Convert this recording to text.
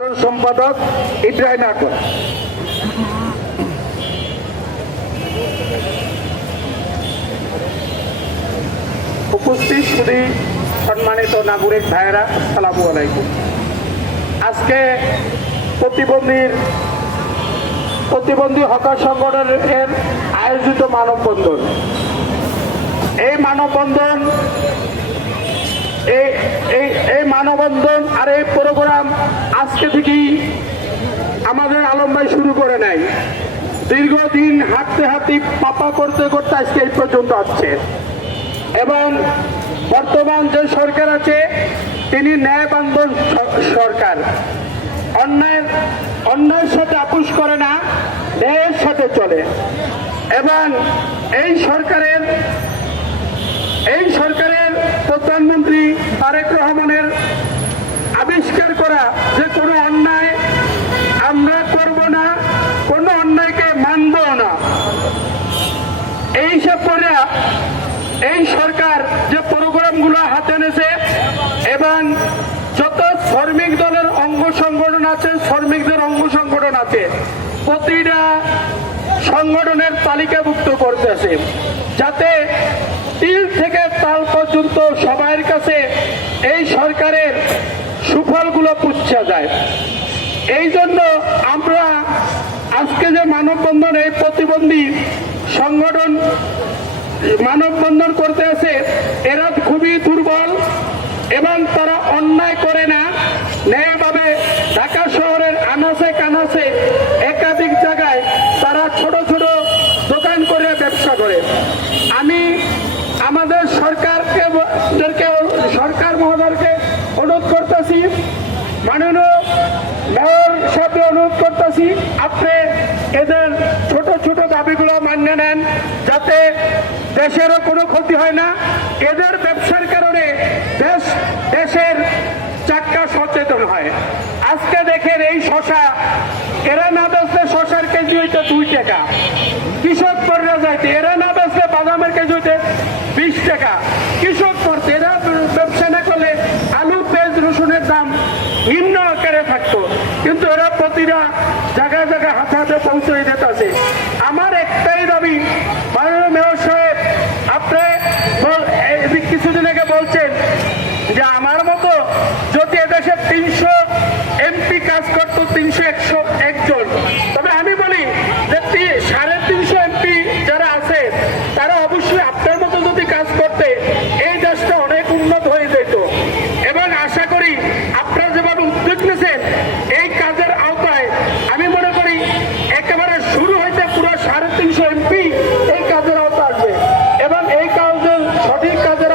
সম্পাদক ইব্রাহিম আকবর। উপস্থিত সুধী সম্মানিত নাগরিক ভাইয়েরা, আসসালামু আলাইকুম। আজকে প্রতিবন্ধী হকার সংগঠনের আয়োজিত মানববন্ধন, এই মানববন্ধন আর এই প্রোগ্রাম আজকে থেকেই আমাদের আলম ভাই শুরু করে নেয়। দীর্ঘদিন হাঁটতে হাঁটতে পাপা করতে করতে আজকে এই পর্যন্ত আসছে এবং বর্তমান যে সরকার আছে তিনি ন্যায়বান্ধব সরকার, অন্যায়ের সাথে আপোষ করে না, ন্যায়ের সাথে চলে। এবং এই সরকারের প্রধানমন্ত্রী তারেক রহমানের আবিষ্কার করা যে কোনো অন্যায় আমরা করব না, কোনো অন্যায়কে মানব না, এইসব করে এই সরকার যে প্রোগ্রামগুলো হাতে এনেছে এবং যত শ্রমিক দলের অঙ্গ সংগঠন আছে, শ্রমিকদের অঙ্গ সংগঠন আছে, প্রতিটা সংগঠনের তালিকাভুক্ত করতেছে যাতে তিল থেকে তাল পর্যন্ত সবার কাছে এই সরকারের সুফলগুলো পৌঁছা যায়। এই জন্য আমরা আজকে যে মানববন্ধন, এই প্রতিবন্ধী সংগঠন মানববন্ধন করতে আছে, এরা খুবই দুর্বল এবং তারা অন্যায় করে না, ন্যায়ভাবে ঢাকা শহরের আনাচে কানাচে একাধিক জায়গায় তারা ছোট ছোট দোকান করে ব্যবসা করে। আমি আমাদের সরকার মহোদয়কে অনুরোধ করতেছি, মাননীয় মেয়র সাহেবকে অনুরোধ করতেছি, আপনি এদের ছোট ছোট দাবিগুলো মান্য নেন যাতে দেশেরও কোনো ক্ষতি হয় না। এদের ব্যবসার কারণে দেশের চাক্কা সচেতন হয়। আজকে দেখেন এই শশা, এরা না বেচলে শশার কেজি হইতে 2 টাকা, কৃষক পর্যা যাইতে এরা না বেচলে বাদামের কেজি হইতে 20 টাকা, কৃষক পড়তে এরা ব্যবসা না করলে আলু, পেঁয়াজ, রসুনের দাম নিম্ন আকারে থাকতো, কিন্তু এরা প্রতিটা জায়গায় জায়গায় হাতে হাতে পৌঁছে যেতেছে। আমার একটাই দাবি, মাননীয় মেয়র সাহেব, আপনি কিছুদিন আগে বলছেন যে আমার মতো যদি এদেশে 300 এমপি কাজ করতো, 301 জন, তবে আমি বলি যে 350 এমপি যারা আছে তারা অবশ্যই আপনার মতো যদি কাজ করতে এই দেশটা অনেক উন্নত হয়ে যেত। এবং আশা করি আপনারা যেভাবে উদ্যোগ নিয়েছেন এই কাজের আওতায়, আমি মনে করি একেবারে শুরু হইতে পুরো 350 এমপি এই কাজের আওতা আসবে এবং এই কাজের সঠিক কাজের